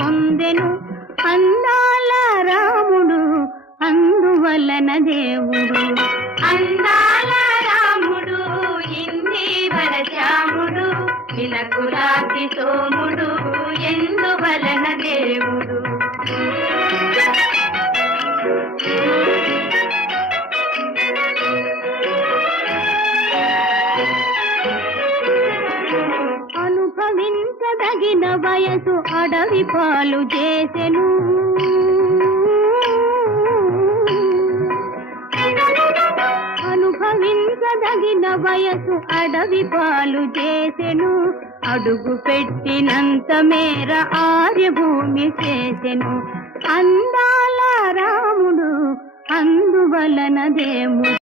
పొందెను అందాల రాముడు అందువలన దేవుడు. అందాల రాముడు ఇందీవర శ్యాముడు విలకులాకి సోముడు ఎందువలన దేవుడు. అనుభవించదగిన వయసు అడవి పాలు చేసెను. అనుభవించదగిన వయసు అడవి పాలు చేసెను. అడుగు పెట్టినంత మేర ఆర్యభూమి చేసెను అందాల రాముడు అందువలన దేవుడు.